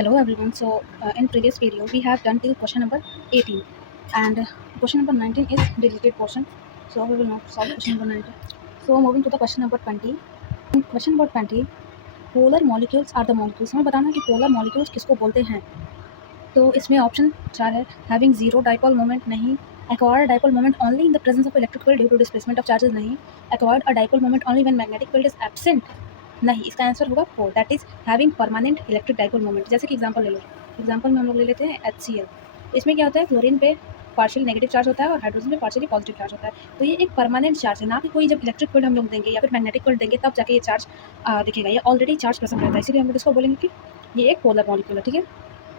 Hello everyone. In previous video we have done till question number 18 and question number 19 is deleted portion. So we will not solve question number 19. So moving to the question number 20. In question number 20, polar molecules are the molecules. हमें बताना है कि polar molecules किसको बोलते हैं. तो इसमें option 4 है. Having zero dipole moment नहीं. Acquired dipole moment only in the presence of electric field due to displacement of charges नहीं. Acquired a dipole moment only when magnetic field is absent नहीं. इसका आंसर होगा 4, that is having permanent electric dipole moment. जैसे कि example ले लो. Example में हम लोग ले लेते हैं HCl. इसमें क्या होता है, क्लोरीन पे पार्शियल नेगेटिव चार्ज होता है और हाइड्रोजन पे पार्शियली पॉजिटिव चार्ज होता है. तो ये एक परमानेंट चार्ज है, ना कि कोई जब इलेक्ट्रिक फील्ड हम लोग देंगे या फिर मैग्नेटिक फील्ड देंगे तब जाके ये चार्ज दिखेगा. ये ऑलरेडी चार्ज प्रेजेंट रहता है, इसीलिए हम लोग इसको बोलेंगे कि ये एक पोलर मॉलिक्यूल है. ठीक है.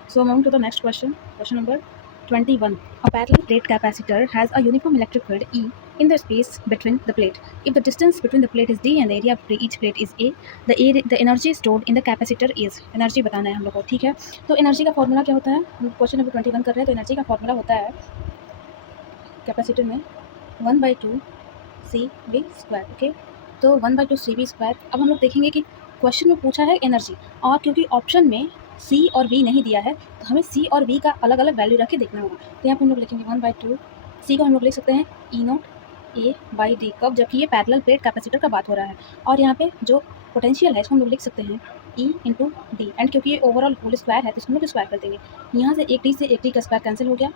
So moving to the next question. Question number 21. A parallel plate capacitor has a uniform electric field E in the space between the plate. If the distance between the plate is d and the area of each plate is a, the energy stored in the capacitor is. Energy बताना है हम लोग को. ठीक है. तो energy का formula क्या होता है, क्वेश्चन नंबर 21 कर रहे हैं. तो एनर्जी का फॉर्मूला होता है कैपेसिटर में 1/2 CV². ओके. तो 1/2 CV². अब हम लोग देखेंगे कि क्वेश्चन में पूछा है एनर्जी, और क्योंकि ऑप्शन में C और V नहीं दिया है तो हमें C और V का अलग अलग वैल्यू रख के देखना होगा. तो यहाँ पर हम लोग लिखेंगे 1/2. C को हम लोग लिख सकते हैं E0 A/D कब, जबकि ये पैरेलल प्लेट कैपेसिटर का बात हो रहा है. और यहाँ पे जो पोटेंशियल है इसको हम लोग लिख सकते हैं E × D. एंड क्योंकि ये ओवरऑल होल स्क्वायर है तो इसको हम लोग स्क्वायर कर देंगे. यहाँ से एक D से एक D का स्क्वायर कैंसिल हो गया,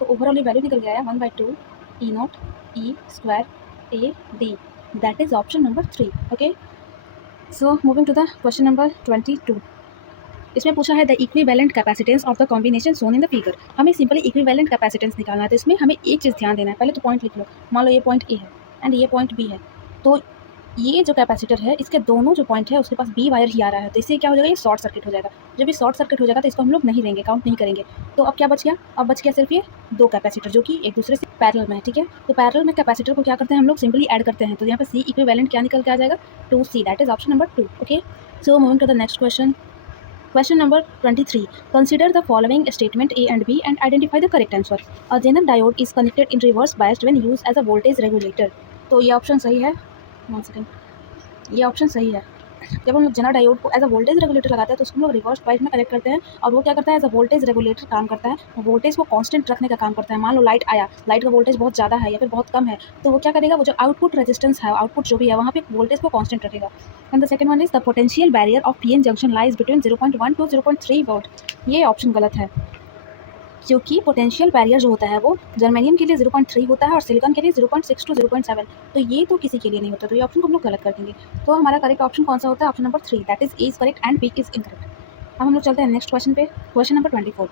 तो ओवरऑल ये वैल्यू निकल गया है 1/2 E0 E² AD. That is option number 3. Okay. So moving to the question number 22. इसमें पूछा है the equivalent capacitance of the combination shown in the figure. हमें सिंपली इक्विवेलेंट कैपेसिटेंस निकालना है. तो इसमें हमें एक चीज़ ध्यान देना है. पहले तो पॉइंट लिख लो. मान लो ये पॉइंट ए है एंड ये पॉइंट बी है. तो ये जो कैपेसिटर है इसके दोनों जो पॉइंट है उसके पास बी वायर ही आ रहा है. तो इससे क्या हो जाएगा, ये शॉर्ट सर्किट हो जाएगा. जब ये शॉर्ट सर्किट हो जाएगा तो इसको हम लोग नहीं लेंगे, काउंट नहीं करेंगे. तो अब क्या बच गया, अब बच गया सिर्फ ये दो कैपेसिटर जो कि एक दूसरे से पैरेलल में है. ठीक है. तो पैरेलल में कैपेसिटर को क्या करते हैं हम लोग, सिंपली ऐड करते हैं. तो यहाँ पे सी इक्विवेलेंट क्या निकल के आ जाएगा, 2C. That is option number 2. Okay. So moving to the next question. Question number 23. Consider the following statement A and B and identify the correct answer. A Zener diode is connected in reverse biased when used as a voltage regulator. तो ये option सही है. 1 second. ये option सही है. जब हम लोग जेनर डायोड को एज अ वोल्टेज रेगुलेटर लगाते हैं तो उसको हम लोग रिवर्स बायस में कनेक्ट करते हैं, और वो क्या करता है, एज अ वोल्टेज रेगुलेटर काम करता है. वोल्टेज को कांस्टेंट रखने का काम करता है. मान लो लाइट आया, लाइट का वोल्टेज बहुत ज़्यादा है या फिर बहुत कम है, तो वो क्या करेगा, वो जो आउटपुट रेजिस्टेंस है, आउटपुट जो भी है वहाँ पे वोल्टेज को कांस्टेंट रखेगा. And the second one is the potential barrier of PN junction lies between 0.1 to 0.3 volt. ये ऑप्शन गलत है, क्योंकि पोटेंशियल बैरियर जो होता है वो जर्मेनियम के लिए 0.3 होता है और सिलिकॉन के लिए 0.6 to 0.7. तो ये तो किसी के लिए नहीं होता. तो ये ऑप्शन को हम लोग गलत कर देंगे. तो हमारा करेक्ट ऑप्शन कौन सा होता है, option number 3. That is A is correct and B is incorrect. अब हम लोग चलते हैं नेक्स्ट क्वेश्चन पे. Question number 24.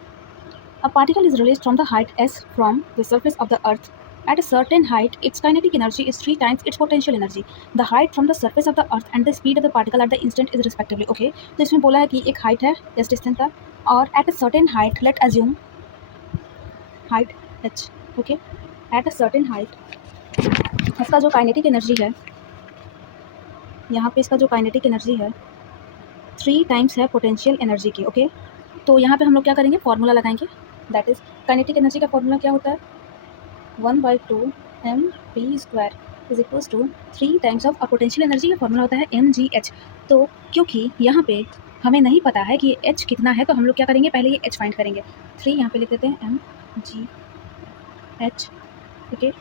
A particle is release from the height s from the surface of the earth. At a certain height, its kinetic energy is 3 times its potential energy. The height from the surface of the earth and the speed of the particle at the instant is respectively. Okay. तो इसमें बोला है कि एक height है s distance का, और at a certain height, let assume height h. Okay. At a certain height, इसका जो काइनेटिक एनर्जी है, यहाँ पे इसका जो काइनेटिक एनर्जी है 3 टाइम्स है पोटेंशियल एनर्जी की. ओके. तो यहाँ पे हम लोग क्या करेंगे, फॉर्मूला लगाएंगे. दैट इज काइनेटिक एनर्जी का फॉर्मूला क्या होता है, 1/2 mv² is equals to 3 times of potential energy का फॉर्मूला होता है mgh. तो क्योंकि यहाँ पे हमें नहीं पता है कि h कितना है, तो हम लोग क्या करेंगे, पहले ये h फाइंड करेंगे. 3 यहाँ पे लिख देते हैं mgh. ओके.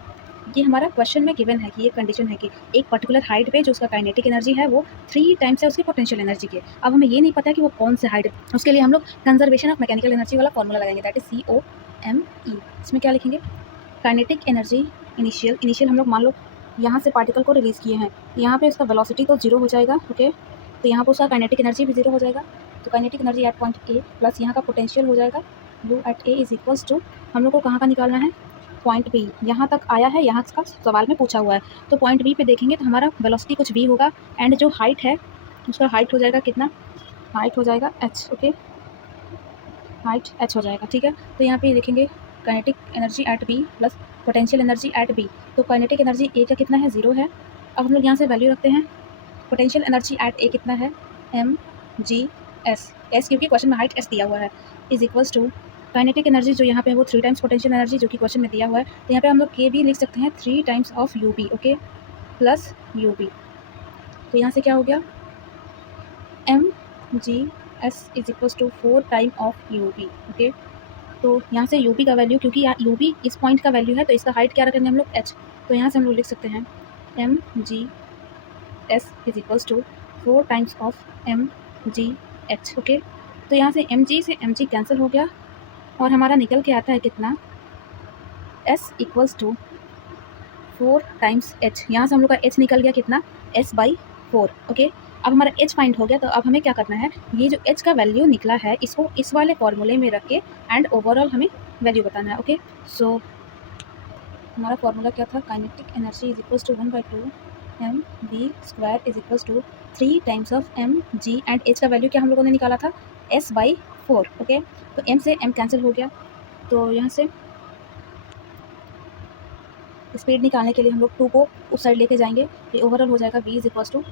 ये हमारा क्वेश्चन में गिवन है कि ये कंडीशन है कि एक पर्टिकुलर हाइट पे जो उसका काइनेटिक एनर्जी है वो 3 टाइम्स है उसकी पोटेंशियल एनर्जी के. अब हमें ये नहीं पता कि वो कौन से हाइट है, उसके लिए हम लोग कंजर्वेशन ऑफ मैकेनिकल एनर्जी वाला फॉर्मूला लगाएंगे. That is COME. इसमें क्या लिखेंगे, काइनेटिक एनर्जी इनिशियल हम लोग मान लो यहाँ से पार्टिकल को रिलीज़ किए हैं, यहाँ पे उसका वेलोसिटी तो 0 हो जाएगा. ओके. तो यहाँ पर उसका काइनेटिक एनर्जी भी 0 हो जाएगा. तो kinetic energy at point A plus यहाँ का पोटेंशियल हो जाएगा u at A is equals to, हम लोग को कहाँ का निकालना है, पॉइंट बी. यहाँ तक आया है, यहाँ का सवाल में पूछा हुआ है. तो पॉइंट बी पे देखेंगे तो हमारा वेलोसिटी कुछ v होगा, एंड जो हाइट है उसका हाइट हो जाएगा कितना, हाइट हो जाएगा h. ओके. हाइट h हो जाएगा. ठीक है. तो यहाँ पे देखेंगे kinetic energy at B plus potential energy at B. तो काइनेटिक एनर्जी ए का कितना है, 0 है. अब हम लोग यहाँ से वैल्यू रखते हैं. पोटेंशियल एनर्जी एट ए कितना है, mgS. s क्योंकि क्वेश्चन में हाइट s दिया हुआ है, is equals to kinetic energy जो यहाँ पे है वो 3 टाइम्स पोटेंशियल एनर्जी जो कि क्वेश्चन में दिया हुआ है. तो यहाँ पे हम लोग के भी लिख सकते हैं 3 times of U B. Okay. Plus U B. तो यहाँ से क्या हो गया, mgS S is equals to 4 time of U B. Okay, तो यहाँ से यू बी का वैल्यू, क्योंकि यहाँ यू बी इस पॉइंट का वैल्यू है तो इसका हाइट क्या रखेंगे हम लोग, एच। तो यहाँ से हम लोग लिख सकते हैं M G S is equals to 4 times of M G H. Okay, तो यहाँ से एम जी से एम जी कैंसिल हो गया और हमारा निकल के आता है कितना, S equals to 4 times H. यहाँ से हम लोग का एच निकल गया कितना, एस बाई 4। ओके, अब हमारा एच फाइंड हो गया, तो अब हमें क्या करना है, ये जो एच का वैल्यू निकला है इसको इस वाले फॉर्मूले में रख के एंड ओवरऑल हमें वैल्यू बताना है। ओके, सो हमारा फॉर्मूला क्या था, kinetic energy is equals to 1/2 M B square is equals to 3 times of M G, and H का वैल्यू क्या हम लोगों ने निकाला था, एस बाई 4। ओके, तो एम से एम कैंसिल हो गया, तो यहाँ से स्पीड निकालने के लिए हम लोग 2 को उस साइड लेके जाएंगे, ये ओवरऑल हो जाएगा v is equals to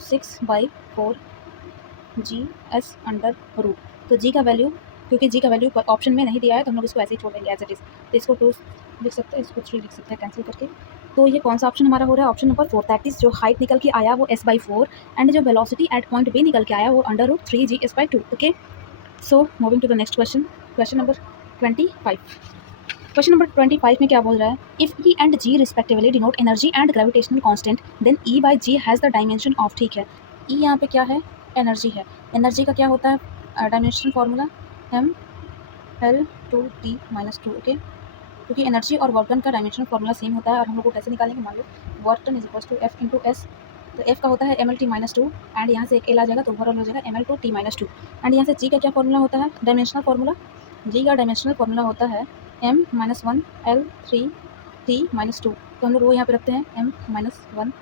6/4 G S under root. तो जी का वैल्यू, क्योंकि जी का वैल्यू ऑप्शन में नहीं दिया है तो हम लोग इसको ऐसे ही छोड़ देंगे एज इट इज़। तो इसको 2 लिख सकते हैं, इसको 3 लिख सकते हैं कैंसिल करके। तो ये कौन सा ऑप्शन हमारा हो रहा है, ऑप्शन नंबर 4, दैट इज़ जो हाइट निकल के आया वो s/4 एंड जो वेलोसिटी एट पॉइंट बी निकल के आया वो under root 3 GS/2। Okay, so moving to the next question, question number 25। Question number 25 में क्या बोल रहा है, if E and G respectively denote energy and gravitational constant then E by G has the dimension of. ठीक है, ई यहाँ पे क्या है, एनर्जी है। एनर्जी का क्या होता है dimension formula, M L two T minus 2। Okay, क्योंकि एनर्जी और वर्क डन का डायमेंशनल फार्मूला सेम होता है और हम लोग को कैसे निकालेंगे, मान लो work done is equals to F into S, तो एफ का होता है M L T minus 2 and यहाँ से एक एल आ जाएगा तो ओवरऑल हो जाएगा M L two T minus 2। And यहाँ से जी का क्या फॉर्मूला होता है, डायमेंशनल फार्मूला, जी का डायमेंशनल फार्मूला होता है M minus 1 L 3 T minus 2। तो हम लोग वो यहाँ पे रखते हैं M minus 1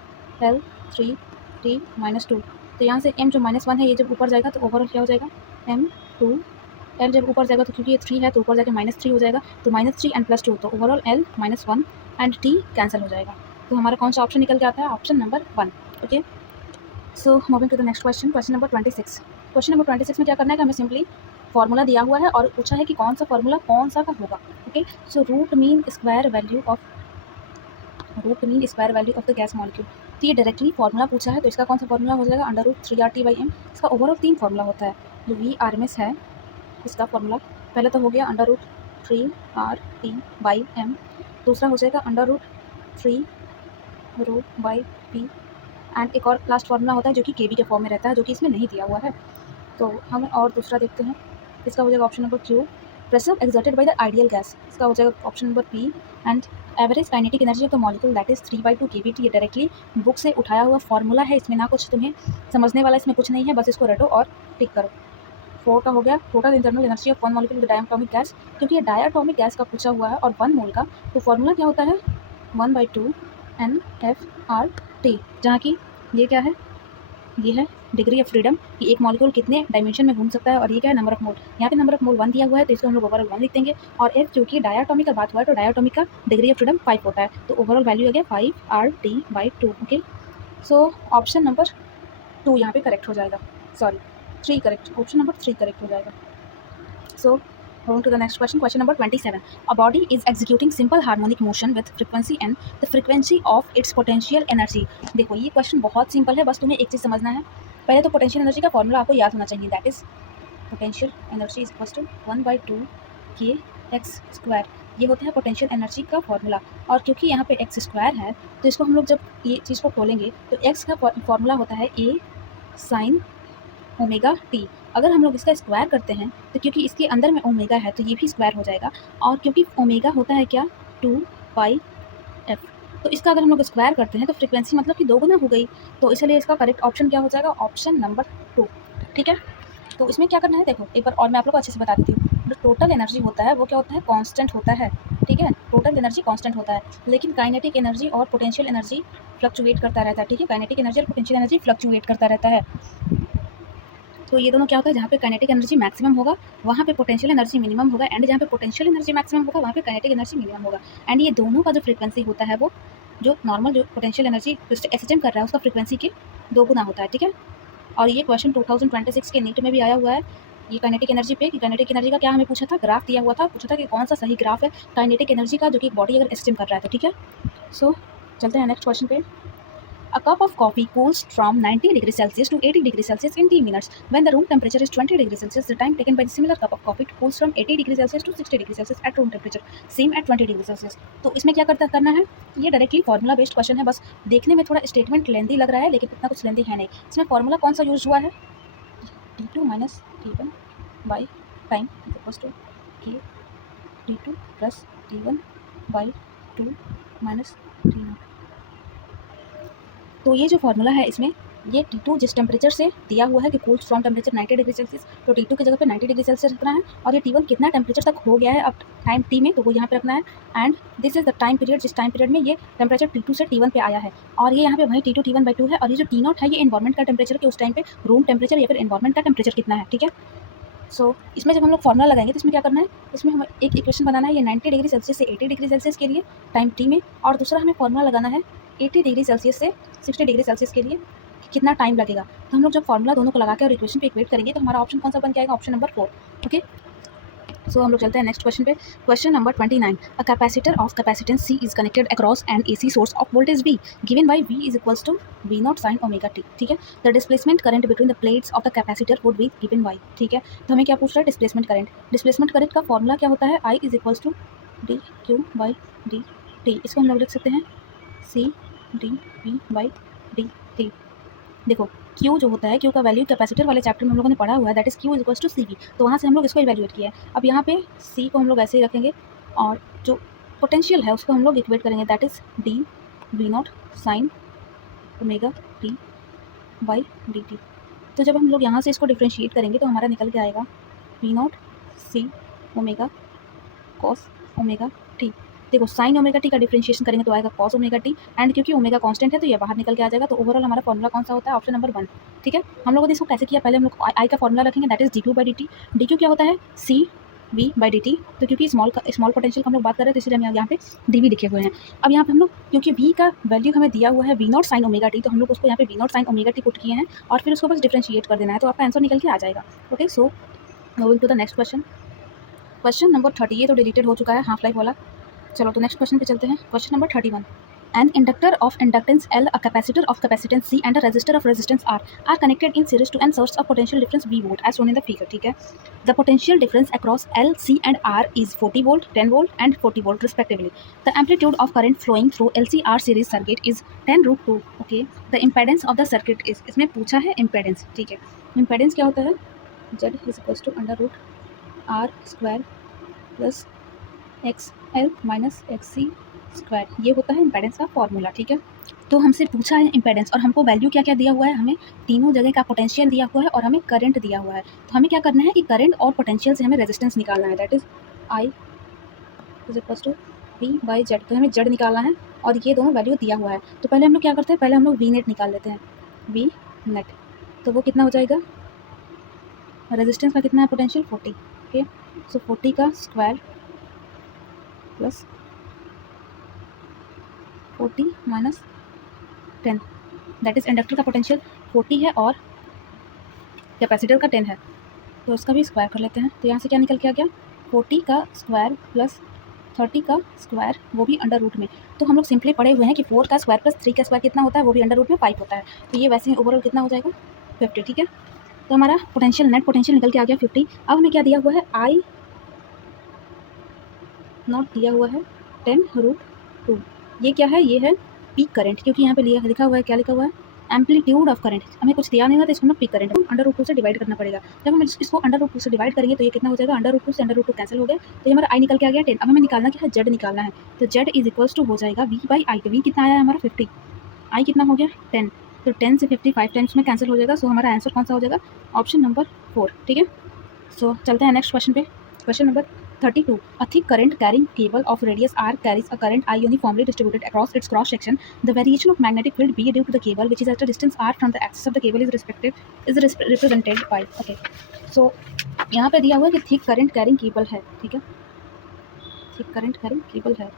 L 3 T minus 2। तो यहाँ से एम जो -1 है ये जब ऊपर जाएगा तो ओवरऑल क्या हो जाएगा, एम 2 एल जब ऊपर जाएगा तो क्योंकि ये 3 है तो ऊपर जाके -3 हो जाएगा, तो -3 एंड +2 तो overall L -1 and T cancel हो जाएगा। तो हमारा कौन सा ऑप्शन निकल के आता है, option number 1। Okay, so moving to the next question, question number 26। Question number 26 में क्या करना है कि हमें सिंपली फॉर्मूला दिया हुआ है और पूछा है कि कौन सा फॉर्मूला कौन सा का होगा। Okay, so root mean square value of the gas molecule. तो ये डायरेक्टली फॉर्मूला पूछा है तो इसका कौन सा फॉर्मूला हो जाएगा, अंडर रूट 3RT/m। इसका ओवरऑल 3 फॉर्मूला होता है, जो VRMS है इसका फॉर्मूला पहले तो हो गया अंडर रूट 3RT/m, दूसरा हो जाएगा अंडर रूट 3√/p एंड एक और लास्ट फार्मूला होता है जो कि केबी के फॉर्म में रहता है, जो कि इसमें नहीं दिया हुआ है। तो हम और दूसरा देखते हैं, इसका हो जाएगा option number Q, pressure exerted by the ideal gas. इसका हो जाएगा option number P, and average kinetic energy of the molecule that is 3/2 kBT। ये डायरेक्टली बुक से उठाया हुआ फार्मूला है, इसमें ना कुछ तुम्हें समझने वाला इसमें कुछ नहीं है, बस इसको रटो और टिक करो। 4 का हो गया total internal energy of 1 molecule with diatomic gas, क्योंकि ये डायटोमिक गैस का पूछा हुआ है और 1 मोल का, तो फार्मूला क्या होता है 1/2 NFRT, जहाँ की ये क्या है, ये है डिग्री ऑफ फ्रीडम कि एक मॉलिक्यूल कितने डायमेंशन में घूम सकता है, और ये क्या है नंबर ऑफ मोल। यहाँ पे नंबर ऑफ मोल 1 दिया हुआ है तो इसको हम लोग ओवरऑल 1 लिख देंगे, और एफ क्योंकि डायटोमिक का बात हुआ है तो डायटोमिक का डिग्री ऑफ फ्रीडम 5 होता है, तो ओवरऑल वैल्यू आ गया 5RT/2। Okay, so option number 2 यहाँ पे करेक्ट हो जाएगा, sorry 3 correct, option number 3 correct हो जाएगा। सो moving to the next question, question number 27. A body is executing simple harmonic motion with frequency n, the frequency of its potential energy। देखो ये question बहुत simple है, बस तुम्हें एक चीज़ समझना है, पहले तो पोटेंशियल एनर्जी का फॉर्मूला आपको याद होना चाहिए, that is potential energy is equal to 1/2 kx²। ये होता है पोटेंशियल एनर्जी का फॉर्मूला, और क्योंकि यहाँ पे x² है तो इसको हम लोग जब ये चीज़ को खोलेंगे तो x का फॉर्मूला होता है a sin ओमेगा टी। अगर हम लोग इसका स्क्वायर करते हैं तो क्योंकि इसके अंदर में ओमेगा है तो ये भी स्क्वायर हो जाएगा, और क्योंकि ओमेगा होता है क्या 2πf, तो इसका अगर हम लोग स्क्वायर करते हैं तो फ्रीक्वेंसी मतलब कि 2 गुना हो गई, तो इसलिए इसका करेक्ट ऑप्शन क्या हो जाएगा, ऑप्शन नंबर 2। ठीक है, तो इसमें क्या करना है देखो एक बार और मैं आप लोग को अच्छे से बता देती हूँ। जो टोटल एनर्जी होता है वो क्या होता है, कांस्टेंट होता है। ठीक है, टोटल एनर्जी कांस्टेंट होता है, लेकिन काइनेटिक एनर्जी और पोटेंशियल एनर्जी फ्लक्चुएट करता रहता है। ठीक है, काइनेटिक एनर्जी और पोटेंशियल एनर्जी फ्लक्चुएट करता रहता है। तो ये दोनों क्या होता है, जहाँ पे काइनेटिक एनर्जी मैक्सिमम होगा वहाँ पे पोटेंशियल एनर्जी मिनिमम होगा, एंड जहाँ पे पोटेंशियल एनर्जी मैक्सिमम होगा वहाँ पे काइनेटिक एनर्जी मिनिमम होगा। एंड ये दोनों का जो फ्रीक्वेंसी होता है वो जो नॉर्मल जो पोटेंशियल एनर्जी एसएचएम कर रहा है उसका फ्रीक्वेंसी के 2 गुना होता है। ठीक है, और ये क्वेश्चन 2026 के नीट में भी आया हुआ है, ये काइनेटिक एनर्जी पे, कि काइनेटिक एनर्जी का क्या हमें पूछा था, ग्राफ दिया हुआ था, पूछा था कि कौन सा सही ग्राफ है काइनेटिक एनर्जी का जो कि बॉडी अगर एसएचएम कर रहा है तो। ठीक है, सो चलते हैं नेक्स्ट क्वेश्चन पे। A cup of coffee cools from 90 degrees Celsius to 80 degrees Celsius in T minutes. When the room temperature is 20 degrees Celsius, the time taken by the similar cup of coffee cools from 80 degrees Celsius to 60 degrees Celsius at room temperature, same at 20 degrees Celsius. तो इसमें क्या करना है, ये directly formula based question है, बस देखने में थोड़ा स्टेटमेंट लेंदी लग रहा है लेकिन इतना कुछ लेंदी है नहीं. इसमें फॉर्मूला कौन सा यूज हुआ है, T2 minus T1 by time is equals to K T2 plus T1 by 2 minus T0. तो ये जो फार्मूला है इसमें ये T2 जिस टेम्परेचर से दिया हुआ है कि cools from temperature 90 degree Celsius, तो T2 की जगह पे 90 डिग्री सेल्सियस रखना है और ये T1 कितना टेम्परेचर तक हो गया है अब टाइम T में, तो वो यहाँ पे रखना है. And this is the time period जिस टाइम पीरियड में ये टेम्परेचर T2 से T1 पे आया है, और ये यहाँ पे वही T2 T1 by 2 है. और ये जो T0 है ये इन्वायरमेंट का टेम्परेचर के उस टाइम पे रूम टेम्परेचर या फिर इन्वायरमेंट का टेम्परेचर कितना है. ठीक है, सो इसमें जब हम लोग फॉर्मूला लगाएंगे तो इसमें क्या करना है, इसमें हमें एक इक्वेशन बनाना है ये 90 डिग्री सेल्सियस से 80 डिग्री सेल्सियस के लिए टाइम T में, और दूसरा हमें फॉर्मूला लगाना है 80 डिग्री सेल्सियस से 60 डिग्री सेल्सियस के लिए कितना टाइम लगेगा. तो हम लोग जब फॉर्मूला दोनों को लगा के और इक्वेशन पे इक्वेट करेंगे तो हमारा ऑप्शन कौन सा बन जाएगा, ऑप्शन नंबर 4. ओके, सो हम लोग चलते हैं नेक्स्ट क्वेश्चन पे. Question number 29. A capacitor of capacitance C is connected across an AC source of voltage V given by V is equals to V0 sin omega t. ठीक है, the displacement current between the plates of the capacitor would be given by. ठीक है, तो हमें क्या पूछ रहा है, डिस्प्लेसमेंट करंट. डिस्प्लेसमेंट करंट का फॉर्मूला क्या होता है, I is equals to dq by dt. इसको हम लोग लिख सकते हैं C dV बाई dt. देखो Q जो होता है, Q का वैल्यू कैपेसिटर वाले चैप्टर में हम लोगों ने पढ़ा हुआ है, that is Q is equals to CV. तो वहाँ से हम लोग इसको इवैल्यूएट किया है. अब यहाँ पे C को हम लोग ऐसे ही रखेंगे और जो पोटेंशियल है उसको हम लोग इक्वेट करेंगे, that is d V0 sin omega t by dt. तो जब हम लोग यहाँ से इसको डिफ्रेंशिएट करेंगे तो हमारा निकल के आएगा V0 C omega cos omega t. देखो साइन ओमेगा टी का डिफरेंशिएशन करेंगे तो आएगा कॉस ओमेगा टी, एंड क्योंकि ओमेगा कांस्टेंट है तो ये बाहर निकल के आ जाएगा. तो ओवरऑल हमारा फॉर्मूला कौन सा होता है, ऑप्शन नंबर 1. ठीक है, हम लोगों ने इसको कैसे किया, पहले हम लोग आई का फॉर्मूला रखेंगे, that is dq by dt. dq क्या होता है, C V बाई dt. तो क्योंकि स्मॉल पोटेंशियल का हम लोग बात कर रहे हैं तो इसलिए हम यहाँ पे dv लिखे हुए हैं. अब यहाँ पे हम लोग क्योंकि v का वैल्यू हमें दिया हुआ है V0 sin ओमेगा टी, तो हम लोग उसको यहाँ पे V0 sin omega T put किए हैं और फिर उसको बस डिफरेंशिएट कर देना है, तो आपका आंसर निकल के आ जाएगा. Okay, so moving to the next question. Question number 30, ये तो डिलीटेड हो चुका है हाफ लाइफ वाला. चलो तो नेक्स्ट क्वेश्चन पे चलते हैं. Question number 31. An inductor of inductance L, a capacitor of capacitance C, and a resistor of resistance R are connected in series to an source of potential difference V volt as shown in the figure. ठीक है, the potential difference across L, C, and R is 40 volt, 10 volt, and 40 volt respectively. The amplitude of current flowing through LC-R series circuit is 10 root 2. Okay, the impedance of the circuit is, इसमें पूछा है impedance. ठीक है, impedance क्या होता है, Z is equals to under root R square plus XL minus XC square, ये होता है इम्पेडेंस का फॉर्मूला. ठीक है, तो हमसे पूछा है इम्पेडेंस और हमको वैल्यू क्या क्या दिया हुआ है, हमें तीनों जगह का पोटेंशियल दिया हुआ है और हमें करंट दिया हुआ है. तो हमें क्या करना है कि करंट और पोटेंशियल से हमें रेजिस्टेंस निकालना है, that is I is equals to V by Z. तो हमें जेड निकालना है और ये दोनों वैल्यू दिया हुआ है. तो पहले हम लोग क्या करते हैं, पहले हम लोग V नेट निकाल लेते हैं, V नेट. तो वो कितना हो जाएगा, रेजिस्टेंस का कितना है पोटेंशियल 40. ओके, सो 40 का square plus 40 minus 10, that is inductor का पोटेंशियल 40 है और कैपेसिटर का 10 है, तो उसका भी स्क्वायर कर लेते हैं. तो यहाँ से क्या निकल के आ गया, 40 का स्क्वायर प्लस 30 का स्क्वायर, वो भी अंडर रूट में. तो हम लोग सिंपली पढ़े हुए हैं कि 4 का स्क्वायर प्लस 3 का स्क्वायर कितना होता है, वो भी अंडर रूट में 5 होता है. तो ये वैसे ही ओवरऑल कितना हो जाएगा 50. ठीक है, तो हमारा पोटेंशियल नेट पोटेंशियल निकल के आ गया 50. अब हमें क्या दिया हुआ है, I नॉट दिया हुआ है 10 रूट 2. ये क्या है, ये है पीक करंट, क्योंकि यहाँ पे लिखा हुआ है, क्या लिखा हुआ है, एम्पलीट्यूड ऑफ करंट. हमें कुछ दिया नहीं होता, इसको हम पीक करंट अंडर रूट 2 से डिवाइड करना पड़ेगा. जब हम इसको अंडर रूट 2 से डिवाइड करेंगे तो ये कितना हो जाएगा, अंडर रूट 2 से अंडर रूट 2 कैंसिल हो गया, तो ये हमारा आई निकल के आ गया 10. अब हमें निकालना क्या है, जेड निकालना है. तो जेड इज इक्वल्स टू हो जाएगा V बाई आई. वी कितना आया है हमारा 50, आई कितना हो गया 10. तो 10 से 50 5 टाइम्स में कैंसिल हो जाएगा. सो हमारा आंसर कौन सा हो जाएगा, ऑप्शन नंबर 4. ठीक है, सो चलते हैं नेक्स्ट क्वेश्चन पे. Question number 32. A thick current carrying cable of radius r carries a current I uniformly distributed across its cross section. The variation of magnetic field B due to the cable, which is at a distance r from the axis of the cable, is represented by. Okay, so यहाँ पे दिया हुआ है कि thick current carrying cable है. ठीक है, thick current carrying cable है.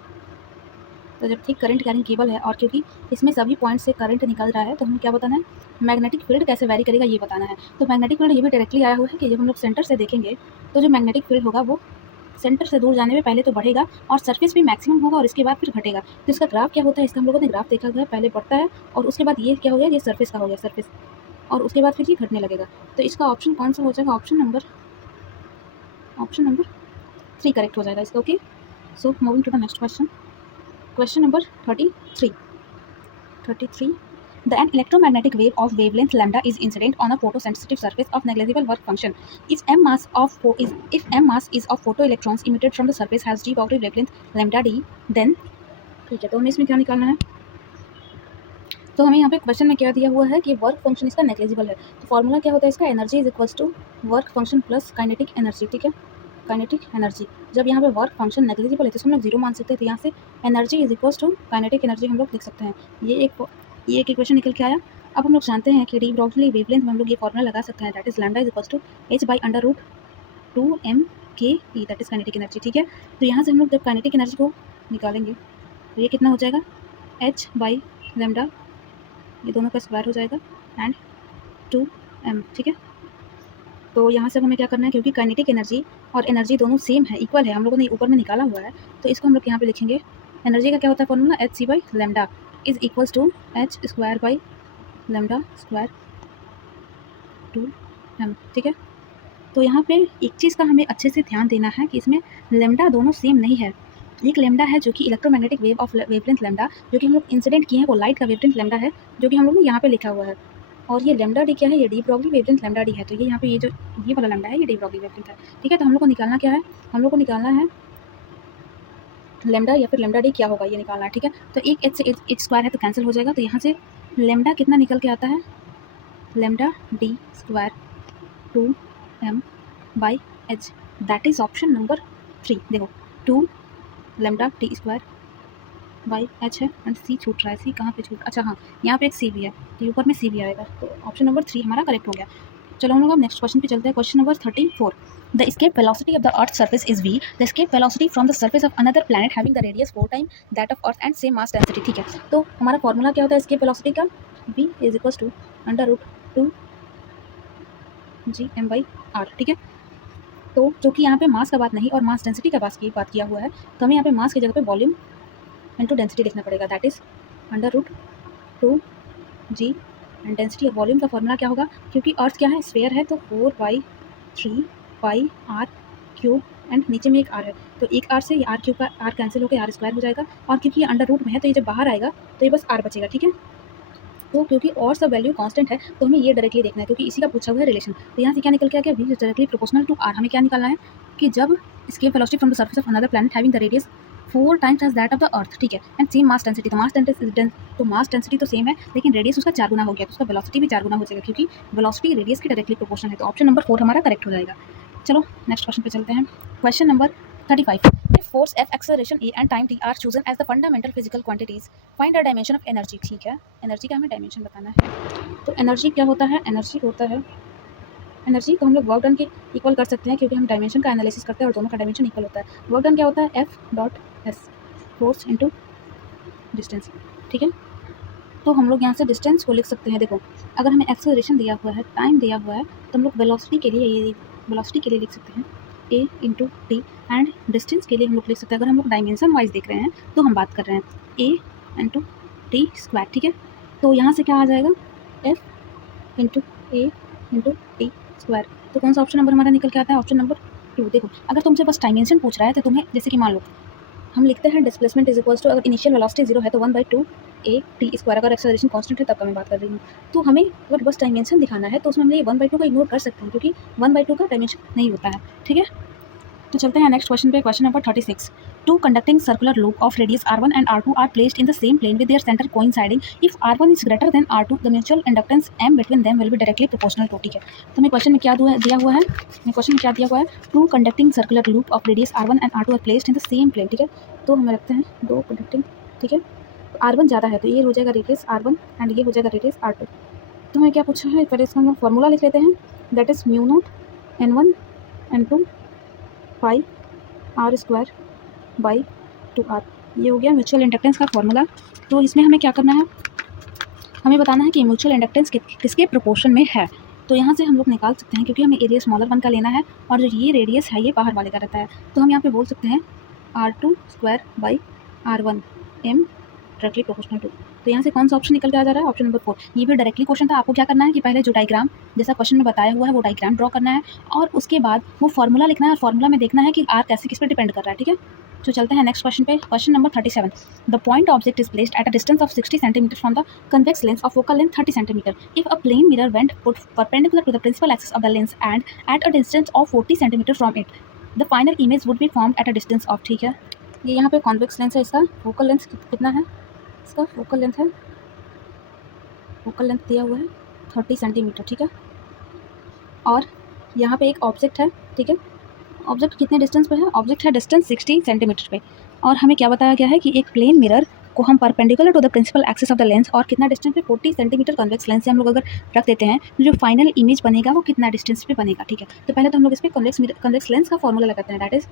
तो जब थिक करंट कैरिंग केबल है और क्योंकि इसमें सभी पॉइंट से करंट निकल रहा है, तो हमें क्या बताना है, मैग्नेटिक फील्ड कैसे वैरी करेगा ये बताना है. तो मैग्नेटिक फील्ड ये भी डायरेक्टली आया हुआ है कि जब हम लोग सेंटर से देखेंगे तो जो मैग्नेटिक फील्ड होगा वो सेंटर से दूर जाने में पहले तो बढ़ेगा और सरफेस भी मैक्सिमम होगा और इसके बाद फिर घटेगा। तो इसका ग्राफ क्या होता है, इसका हम लोगों ने ग्राफ देखा हुआ है, पहले बढ़ता है और उसके बाद ये क्या हो गया, ये सरफेस का हो गया सरफेस, और उसके बाद फिर ये घटने लगेगा। तो इसका ऑप्शन कौन सा हो जाएगा, ऑप्शन नंबर 3 करेक्ट हो जाएगा इसका। Okay, so moving to the next question, question number 33। The an electromagnetic wave of wavelength lambda is incident on a photosensitive surface of negligible work function. If m mass is of photoelectrons emitted from the surface has d Broglie wavelength lambda d, then ठीक है, तो हमें इसमें क्या निकालना है, तो हमें यहाँ पे क्वेश्चन में क्या दिया हुआ है कि वर्क फंक्शन इसका नेग्लिजिबल है। तो फॉर्मूला क्या होता है इसका, energy is equals to work function plus kinetic energy. ठीक है, काइनेटिक एनर्जी, जब यहाँ पे वर्क फंक्शन नेग्लिजिबल है तो इसको हम लोग जीरो मान सकते हैं, तो यहाँ से energy is equals to kinetic energy हम लोग लिख सकते हैं। ये एक इक्वेशन निकल के आया। अब हम लोग जानते हैं कि डी ब्रॉगली वेवलेंथ में हम लोग ये फॉर्मूला लगा सकते हैं, that is lambda is equals to h/√2m k e, that is kinetic energy. ठीक है, तो यहाँ से हम लोग जब काइनेटिक एनर्जी को निकालेंगे तो ये कितना हो जाएगा, h/λ, ये दोनों का स्क्वायर हो जाएगा एंड 2m। ठीक है, तो यहाँ से हमें क्या करना है, क्योंकि काइनेटिक एनर्जी और एनर्जी दोनों सेम है, इक्वल है, हम लोगों ने ऊपर में निकाला हुआ है, तो इसको हम लोग यहाँ पे लिखेंगे। एनर्जी का क्या होता है formula, hc/λ is equals to h² λ² 2m। ठीक है, तो यहाँ पे एक चीज़ का हमें अच्छे से ध्यान देना है कि इसमें लेमडा दोनों सेम नहीं है। एक लेमडा है जो कि electromagnetic wave of wavelength lambda, जो कि हम लोग इंसिडेंट किए हैं, वो लाइट का वेवलेंथ लेमडा है, जो कि हम लोग ने यहाँ पे लिखा हुआ है। और ये लेमडा डी क्या है, ये de Broglie wavelength lambda D है। तो ये यहाँ पे ये वाला लेमडा है, ये डी ब्रॉगली वेवलेंथ है। ठीक है, तो हम लोग को निकालना क्या है, हम लोग को निकालना है लेमडा या फिर लेमडा डी क्या होगा, ये निकालना है। ठीक है, तो एक एच से एच स्क्वायर है तो कैंसिल हो जाएगा, तो यहाँ से लेमडा कितना निकल के आता है, lambda D square 2m/h, that is option number 3। देखो 2 lambda T square by h है एंड c छूट रहा है, c कहाँ पे छूट, अच्छा हाँ यहाँ पे एक c भी है, तो ऊपर में c भी आएगा, तो ऑप्शन नंबर 3 हमारा करेक्ट हो गया। चलो हम लोग अब नेक्स्ट क्वेश्चन पे चलते हैं, question number 34। The escape velocity of the earth surface is v, the escape velocity from the surface of another planet having the radius 4 times that of earth and same mass density। ठीक है, तो हमारा formula क्या होता है escape velocity का, v is equals to √2gm/r। ठीक है, तो जो कि यहाँ पे मास का बात नहीं और मास डेंसिटी का बात किया हुआ है, तो हमें यहाँ पे मास की जगह पे वॉल्यूम इंटू डेंसिटी लिखना पड़ेगा, that is √2g and density और वॉल्यूम का फॉर्मूला क्या होगा, क्योंकि अर्थ क्या है, स्फीयर है, तो 4/3πr³ एंड नीचे में एक r है, तो एक r से ये r³ का r कैंसिल होकर r स्क्वायर हो जाएगा, और क्योंकि ये अंडर रूट में है तो ये जब बाहर आएगा तो ये बस r बचेगा। ठीक है, तो क्योंकि और सब वैल्यू कांस्टेंट है तो हमें ये डायरेक्टली देखना है, क्योंकि इसी का पूछा हुआ है रिलेशन। तो यहाँ से क्या निकल के आ गया, v is directly proportional to r। हमें क्या निकालना है कि जब escape velocity from the surface of another planet having the radius 4 times as that of the earth. ठीक है, एंड सेम मास डेंसिटी, तो मास डेंसिटी तो सेम है लेकिन रेडियस उसका 4 गुना हो गया, तो उसका वेलोसिटी भी 4 गुना हो जाएगा, क्योंकि वेलोसिटी रेडियस की डायरेक्टली प्रोपोर्शनल है। तो ऑप्शन नंबर 4 हमारा करेक्ट हो जाएगा। चलो नेक्स्ट क्वेश्चन पे चलते हैं, question number 35। If force F, acceleration A and time t are chosen as the fundamental physical quantities, find the dimension of energy। ठीक है, एनर्जी का हमें डायमेंशन बताना है। तो एनर्जी क्या होता है, एनर्जी होता है, एनर्जी को हम लोग वर्क डन के इक्वल कर सकते हैं, क्योंकि हम डायमेंशन का एनालिसिस करते हैं और दोनों का डायमेंशन इक्वल होता है। वर्क डन क्या होता है, F.S, फोर्स इंटू डिस्टेंस। ठीक है, तो हम लोग यहाँ से डिस्टेंस को लिख सकते हैं। देखो अगर हमें एक्सेलरेशन दिया हुआ है, टाइम दिया हुआ है, तो हम लोग वेलोसिटी के लिए लिख सकते हैं a into T, and distance के लिए हम लोग लिख सकते हैं, अगर हम लोग डायमेंशन वाइज देख रहे हैं तो हम बात कर रहे हैं a इंटू टी स्क्वायर। ठीक है, तो यहाँ से क्या आ जाएगा, f into a into T square. तो कौन सा ऑप्शन नंबर हमारा निकल के आता है, ऑप्शन नंबर 2। देखो अगर तुमसे बस डायमेंशन पूछ रहा है तो तुम्हें जैसे कि मान लो हम लिखते हैं डिस्प्लेसमेंट इज इक्वल्स टू, अगर इनिशियल वेलोसिटी 0 है तो 1/2 a t स्क्वायर, अगर एक्सेलरेशन कांस्टेंट है तब का मैं बात कर रही हूँ। तो हमें अगर बस डायमेंशन दिखाना है तो उसमें हम ये 1/2 का इग्नोर कर सकते हैं, क्योंकि 1/2 का डायमेंशन नहीं होता है। ठीक है, तो चलते हैं नेक्स्ट क्वेश्चन पे, question number 36। Two conducting circular loop of radius r1 and r2 are placed in the same plane with their center coinciding. If r1 is greater than r2, the mutual inductance m between them will be directly proportional to। ठीक है, तो हमें question में क्या दिया हुआ है, two conducting circular loop of radius r1 and r2 are placed in the same plane। ठीक है, तो हमें रखते हैं दो कंडक्टिंग। ठीक है, तो r1 ज़्यादा है तो ये हो जाएगा रेडियस r1 एंड ये हो जाएगा रेडियस r2। तो हमें क्या पूछा है, पहले इसका हम फॉर्मूला लिख लेते हैं, that is μ0 n1 n2 pi r square by 2r। ये हो गया म्यूचुअल इंडक्टेंस का फॉर्मूला। तो इसमें हमें क्या करना है, हमें बताना है कि म्यूचुअल इंडक्टेंस किसके प्रोपोर्शन में है। तो यहाँ से हम लोग निकाल सकते हैं, क्योंकि हमें एरिया स्मॉलर वन का लेना है और जो ये रेडियस है ये बाहर वाले का रहता है, तो हम यहाँ पे बोल सकते हैं R2² R1 M directly proportional to. तो यहाँ से कौन सा ऑप्शन निकल के आ जा रहा है? Option number 4। ये भी डायरेक्टली क्वेश्चन था। आपको क्या करना है कि पहले जो डायग्राम जैसा क्वेश्चन में बताया हुआ है वो डायग्राम ड्रॉ करना है और उसके बाद वो फॉर्मूला लिखना है और फॉर्मूला में देखना है कि आर कैसे किस पर डिपेंड कर रहा है, ठीक है। तो चलते हैं नेक्स्ट क्वेश्चन पे। Question number 37। The point object is placed at a distance of 60 centimetre from the convex lens of focal length 30 centimetre. If a plane mirror went put perpendicular to the principal axis of the lens and at a distance of 40 centimetre from it, the final image would be formed at a distance of, ठीक है। ये यहाँ पे convex lens है, इसका focal length कितना है? इसका फोकल लेंथ है, फोकल लेंथ दिया हुआ है 30 सेंटीमीटर, ठीक है। और यहाँ पे एक ऑब्जेक्ट है, ठीक है। ऑब्जेक्ट कितने डिस्टेंस पे है? ऑब्जेक्ट है डिस्टेंस 60 सेंटीमीटर पे। और हमें क्या बताया गया है कि एक प्लेन मिरर को हम perpendicular to the principal axis of the lens और कितना डिस्टेंस पे 40 सेंटीमीटर कन्वेक्स लेंस से हम लोग अगर रख देते हैं तो जो फाइनल इमेज बनेगा वो कितना डिस्टेंस पे बनेगा, ठीक है। तो पहले तो हम लोग इस पर कन्वेक्स लेंस का फॉर्मूला लगाते हैं, that is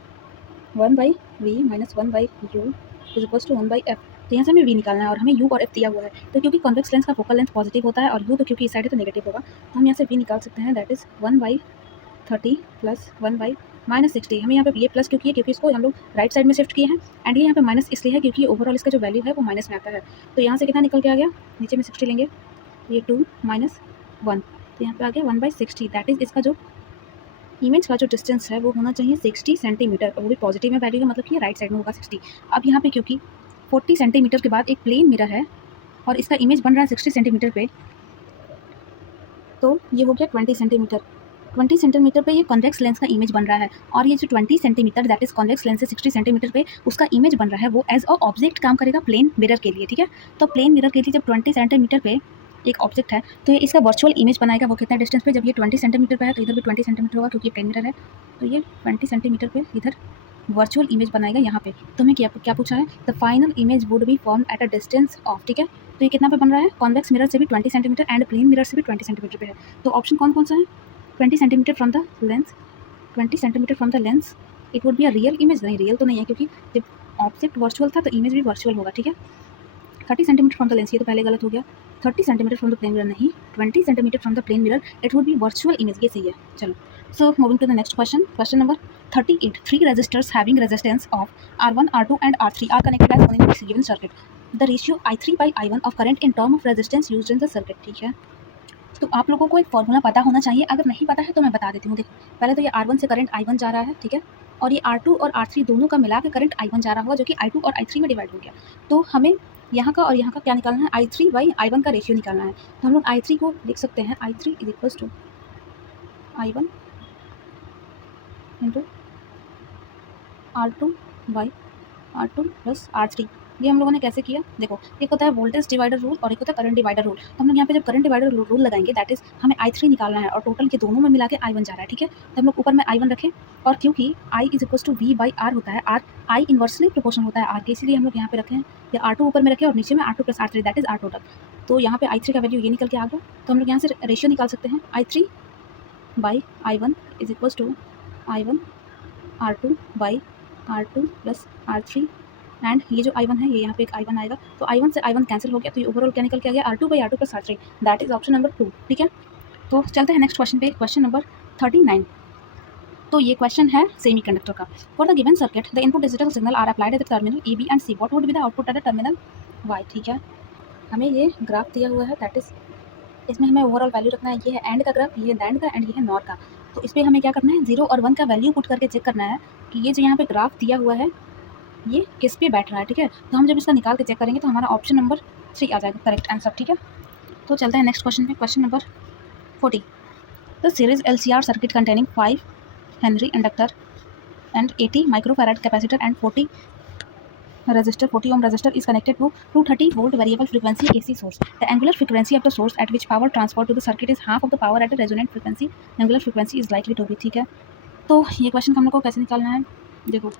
1/v - 1/u is equals to 1/f। तो यहाँ से हमें v निकालना है और हमें u और f दिया हुआ है। तो क्योंकि कॉन्वेक्स लेंस का फोकल लेंथ पॉजिटिव होता है और u तो क्योंकि इस साइड है तो नेगेटिव होगा, तो हम यहाँ से v निकाल सकते हैं, दैट इज 1/30 प्लस 1/-60। हमें यहाँ पे ये प्लस क्योंकि है क्योंकि इसको हम लोग राइट साइड में शिफ्ट किए हैं, एंड ये यहाँ पे माइनस इसलिए है क्योंकि ओवरऑल इसका जो वैल्यू है वो माइनस में आता है। तो यहाँ से कितना निकल के आ गया? नीचे में 60 लेंगे, ये 2 - 1, तो यहाँ पे आ गया 1/60। दैट इज इसका जो इमेज का जो डिस्टेंस है वो होना चाहिए 60 सेंटीमीटर, वो भी पॉजिटिव में वैल्यू है, मतलब कि राइट साइड में होगा 60। अब यहाँ पे क्योंकि 40 सेंटीमीटर के बाद एक प्लेन मिरर है और इसका इमेज बन रहा है 60 सेंटीमीटर पे, तो ये हो गया 20 सेंटीमीटर। 20 सेंटीमीटर पे ये कॉन्वेक्स लेंस का इमेज बन रहा है और ये जो 20 centimetre that is convex lens से 60 सेंटीमीटर पे उसका इमेज बन रहा है वो एज अ ऑब्जेक्ट काम करेगा प्लेन मिरर के लिए, ठीक है। तो प्लेन मिरर के लिए जब 20 सेंटीमीटर पे एक ऑब्जेक्ट है तो ये इसका वर्चुअल इमेज बनाएगा वो कितना डिस्टेंस पे? जब ये 20 सेंटीमीटर पे है तो इधर भी 20 सेंटीमीटर होगा क्योंकि प्लेन मिरर है, तो ये 20 सेंटीमीटर पे इधर वर्चुअल इमेज बनाएगा यहाँ पे। तो हमें क्या पूछा है? The final image would B form eight a distance of, ठीक है। तो ये कितना पे बन रहा है? कॉन्वेक्स मिरर से भी 20 सेंटीमीटर एंड प्लेन मिरर से भी 20 सेंटीमीटर पे है। तो ऑप्शन कौन सा है? 20 centimetre from the lens, 20 centimetre from the lens it would be a real image. नहीं, रियल तो नहीं है क्योंकि जब ऑब्जेक्ट वर्चुअल था तो इमेज भी वर्चुअल होगा, ठीक है। 30 सेंटीमीटर फ्रॉम द लेंस, ये तो पहले गलत हो गया। 30 centimetre from the plane mirror नहीं, 20 centimetre from the plane mirror it would be virtual image, ये सही है। चलो, so moving to the next question. Question number 38। 3 resistors having resistance of R1, R2 and R3 are connected as one in a given circuit. The ratio I3/I1 of current in term of resistance used in the circuit, ठीक है। तो आप लोगों को एक formula पता होना चाहिए, अगर नहीं पता है तो मैं बता देती हूँ। देखो, पहले तो ये R1 से करंट I1 जा रहा है, ठीक है, और ये R2 और R3 दोनों का मिला के करंट I1 जा रहा होगा जो कि I2 और I3 में डिवाइड हो गया। तो हमें यहाँ का और यहाँ का क्या निकालना है? I3/I1 का रेशियो निकालना है। तो हम लोग I3 को लिख सकते हैं, I3 is equals to I1 into R2 plus R3। ये हम लोगों ने कैसे किया? देखो, एक होता है वोल्टेज डिवाइडर रूल और एक होता है करंट डिवाइडर रूल। तो हम लोग यहाँ पे जब करंट डिवाइडर रूल लगाएंगे दैट इज हमें I3 निकालना है और टोटल के दोनों में मिला के I1 जा रहा है, ठीक है। तो हम लोग ऊपर में I1 रखें और क्योंकि I is equals to V/R होता है, I इन्वर्सली प्रोपोर्शनल होता है R के, इसीलिए हम लोग यहाँ पे रखें या R2 ऊपर में रखें और नीचे में R2 plus R3 that is R total. तो यहाँ पे I3 का वैल्यू ये निकल के आ गया। तो हम लोग यहाँ से रेशियो निकाल सकते हैं, I3/I1 is equals to I1 R2/R2 plus R3 and ये जो I1 है ये यहाँ पे एक I1 आएगा, तो I1 से I1 कैंसिल हो गया, तो ये ओवरऑल क्या निकल के आ गया? R2/R2 plus R3 that is option number 2, ठीक है। तो चलते हैं नेक्स्ट क्वेश्चन पे। Question number 39। तो ये क्वेश्चन है सेमीकंडक्टर का। For the given circuit the input digital signal are applied at the terminal A B and C, what would be the output at the terminal Y, ठीक है। हमें ये graph दिया हुआ है, दैट इज इसमें हमें ओवरऑल वैल्यू रखना है। ये है एंड का ग्राफ, ये है दैंड का एंड ये है नॉर का। तो इस पर हमें क्या करना है? 0 और 1 का वैल्यू पुट करके चेक करना है कि ये जो यहाँ पे ग्राफ दिया हुआ है ये किस पे बैठ रहा है, ठीक है। तो हम जब इसका निकाल के चेक करेंगे तो हमारा ऑप्शन नंबर 3 आ जाएगा करेक्ट आंसर, ठीक है। तो चलते हैं नेक्स्ट क्वेश्चन पे। Question number 40। The series LCR circuit containing 5 Henry inductor and 80 microfarad capacitor and 40 resistor 40 ohm resistor is connected to 230 volt variable frequency AC source. The angular frequency of the source at which power transfer to the circuit is half of the power at a resonant frequency. Angular frequency is likely to be, ठीक है। तो ये question हम लोग को कैसे निकालना है? देखो,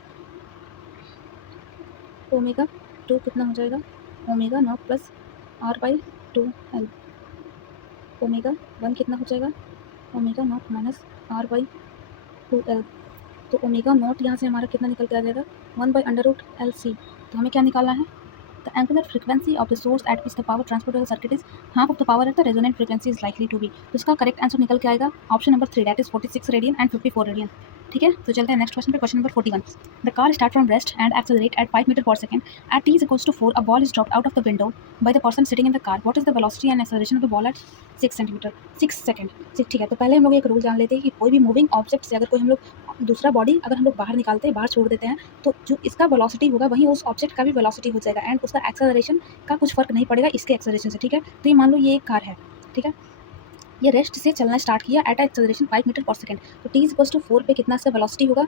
ओमेगा 2 कितना हो जाएगा? Omega naught plus R/2L। Omega 1 कितना हो जाएगा? Omega naught minus R/2L। तो ओमेगा नॉट यहाँ से हमारा कितना निकल के आ जाएगा? 1/√LC। तो हमें क्या निकालना है? The angular frequency of the source at which the power transferred to the circuit is half of the power at the resonant frequency is likely to be. तो इसका करेक्ट आंसर निकल के आएगा option number 3 that is 46 radian and 54 radian. ठीक है, तो चलते हैं नेक्स्ट क्वेश्चन पे. Question number 41. The car start from rest and accelerate at 5 metre per second at t is equals to 4. A ball is dropped out of the window by the person sitting in the car. What is the velocity and acceleration of the ball at 6 centimetre 6 second. ठीक है, तो पहले हम लोग एक rule जान लेते हैं कि कोई भी मूविंग ऑब्जेक्ट से अगर कोई हम लोग दूसरा बॉडी अगर हम लोग बाहर निकालते हैं, बाहर छोड़ देते हैं, तो जो इसका वेलोसिटी होगा वहीं उस ऑब्जेक्ट का भी वेलोसिटी हो जाएगा एंड उसका एक्सेलरेशन का कुछ फर्क नहीं पड़ेगा इसके एक्सेलरेशन से. ठीक है, तो ये मान लो ये एक कार है. ठीक है, ये रेस्ट से चलना स्टार्ट किया eight acceleration 5 metre per second. तो t इज इक्वल टू 4 पे कितना सा वेलोसिटी होगा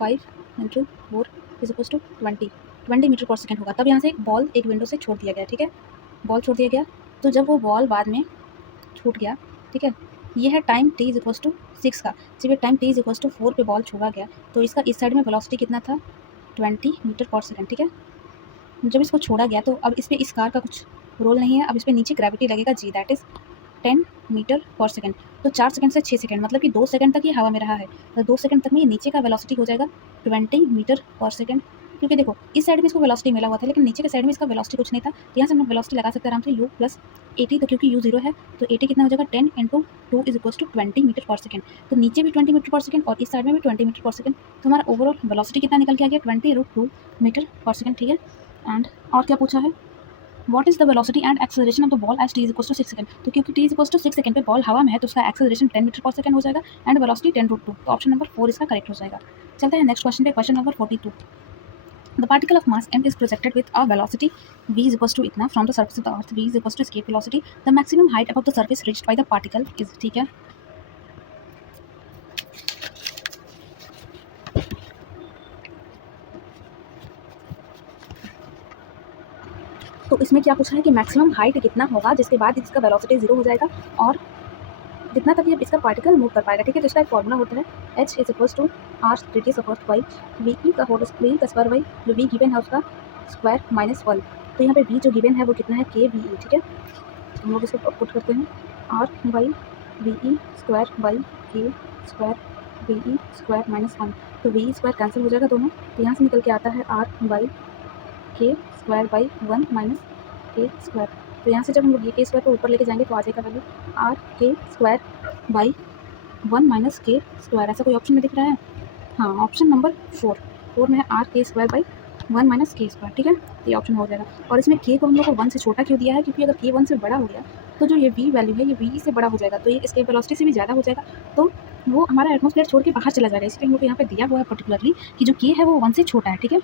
5 × 4 is equal to 20 metre per second होगा. तब यहाँ से एक बॉल एक विंडो से छोड़ दिया गया. ठीक है, बॉल छोड़ दिया गया. तो जब वो बॉल बाद में छूट गया, ठीक है, ये है time t is equal to 6 का. जब ये time t is equal to 4 पे बॉल छोड़ा गया तो इसका इस साइड में वेलोसिटी कितना था 20 मीटर पर सेकंड. ठीक है, जब इसको छोड़ा गया तो अब इस पर इस कार का कुछ रोल नहीं है. अब इस पर नीचे ग्रेविटी लगेगा g that is 10 metre per second. तो 4 सेकंड से 6 सेकंड मतलब कि 2 सेकंड तक ये हवा में रहा है. तो 2 सेकंड तक में ये नीचे का वेलोसिटी हो जाएगा 20 मीटर पर सेकंड. क्योंकि देखो इस साइड में इसको वेलोसिटी मिला हुआ था लेकिन नीचे के साइड में इसका वेलोसिटी कुछ नहीं था. तो यहाँ से हम लोग वेलोसिटी लगा सकते हैं आराम से u प्लस 80. तो क्योंकि u 0 है तो 80 कितना हो जाएगा 10 × 2 is equal to 20 metre per second. तो नीचे भी 20 मीटर पर सेकंड और इस साइड में भी 20 मीटर पर सेकंड. तो हमारा ओवरऑल वेलोसिटी कितना निकल के आ गया 20 √2 मीटर पर सेकंड. ठीक है, एंड और क्या पूछा है What is the velocity and acceleration of the ball as t is equals to 6 second. तो क्योंकि t is equals to 6 second पे बॉल हवा में है तो उसका एक्सेलरेशन 10 मीटर पर सेकंड हो जाएगा एंड वेलोसिटी 10 √2. तो ऑप्शन नंबर 4 इसका करेक्ट हो जाएगा. चलते हैं नेक्स्ट क्वेश्चन पे. Question number 42. The particle of mass m is projected with a velocity v is equals to इतना from the surface of the earth. v is equals to escape velocity. The maximum height above the surface reached by the particle is. ठीक है, तो इसमें क्या पूछा है कि maximum height कितना होगा जिसके बाद इसका वेलोसिटी 0 हो जाएगा और जितना तक ये इसका पार्टिकल मूव कर पाएगा. ठीक है, तो इसका एक फॉर्मूला होता है h is equals to r radius upon by V E का होल स्क्वायर बाई जो v गिवन है उसका स्क्वायर माइनस 1. तो यहाँ पे v जो गिवन है वो कितना है k v e. ठीक है, तो हम लोग इसको पुट करते हैं r by V E square by k square V E square minus 1. तो वी स्क्वायर कैंसिल हो जाएगा दोनों. तो यहाँ से निकल के आता है r by k square by 1 minus k square. तो यहाँ से जब हम लोग ये k स्क्वायर को ऊपर लेके जाएंगे तो आ जाएगा value r k square by 1 minus k square. ऐसा कोई ऑप्शन में दिख रहा है? हाँ, ऑप्शन नंबर 4 में है r k square by 1 minus k square. ठीक है, ये ऑप्शन हो जाएगा. और इसमें k को हम लोग को 1 से छोटा क्यों दिया है क्योंकि अगर k 1 से बड़ा हो गया तो जो ये v वैल्यू है ये v से बड़ा हो जाएगा तो ये इसके वेलोसिटी से भी ज़्यादा हो जाएगा तो वो हमारा एटमॉस्फेयर छोड़ के बाहर चला जाएगा. इसलिए हम लोग यहाँ पे दिया हुआ है पर्टिकुलरली कि जो k है वो 1 से छोटा है. ठीक है,